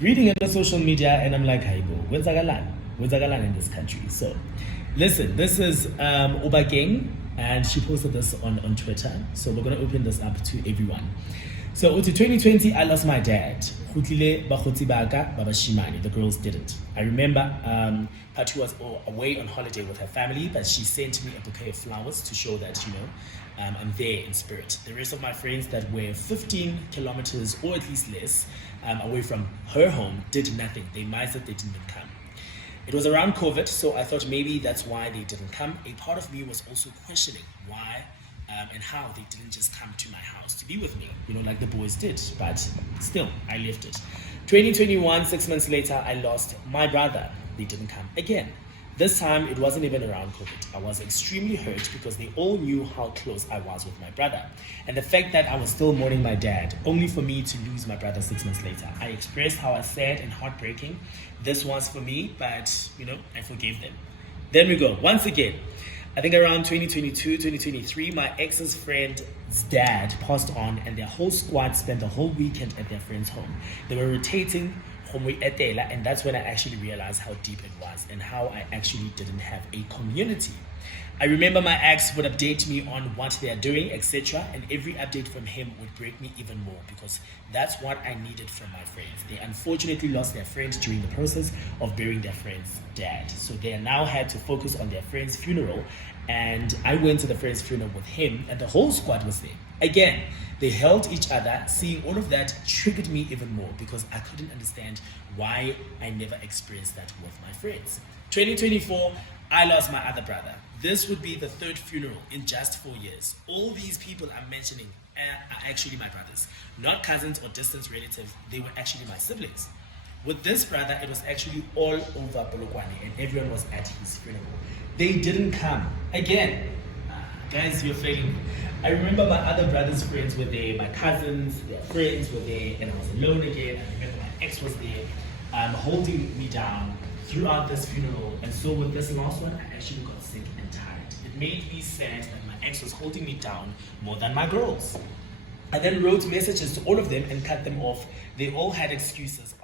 reading it on social media, and I'm like, hey, where's Zagalan in this country? So, listen, this is Oba Gang, and she posted this on Twitter. So, we're going to open this up to everyone. So, to 2020, I lost my dad. The girls didn't. I remember Patu was away on holiday with her family, but she sent me a bouquet of flowers to show that, I'm there in spirit. The rest of my friends that were 15 kilometers or at least less away from her home did nothing. They might they didn't come. It was around COVID, so I thought maybe that's why they didn't come. A part of me was also questioning why and how they didn't just come to my house to be with me, like the boys did. But still, I left it. 2021, 6 months later, I lost my brother. They didn't come again. This time, it wasn't even around COVID. I was extremely hurt because they all knew how close I was with my brother. And the fact that I was still mourning my dad, only for me to lose my brother 6 months later. I expressed how sad and heartbreaking this was for me, but, I forgave them. Then we go. Once again, I think around 2022, 2023, my ex's friend's dad passed on, and their whole squad spent the whole weekend at their friend's home. They were rotating and that's when I actually realized how deep it was and how I actually didn't have a community. I remember my ex would update me on what they are doing, etc. And every update from him would break me even more because that's what I needed from my friends. They unfortunately lost their friend during the process of burying their friend's dad. So they now had to focus on their friend's funeral. And I went to the friend's funeral with him and the whole squad was there. Again, they held each other. Seeing all of that triggered me even more because I couldn't understand why I never experienced that with my friends. 2024, I lost my other brother. This would be the third funeral in just 4 years. All these people I'm mentioning are actually my brothers, not cousins or distant relatives. They were actually my siblings. With this brother, it was actually all over Polokwane and everyone was at his funeral. They didn't come. Again, guys, you're failing me. I remember my other brother's friends were there, my cousins, their friends were there, and I was alone again. I remember my ex was there, holding me down throughout this funeral. And so with this last one, I actually got sick and tired. It made me sad that my ex was holding me down more than my girls. I then wrote messages to all of them and cut them off. They all had excuses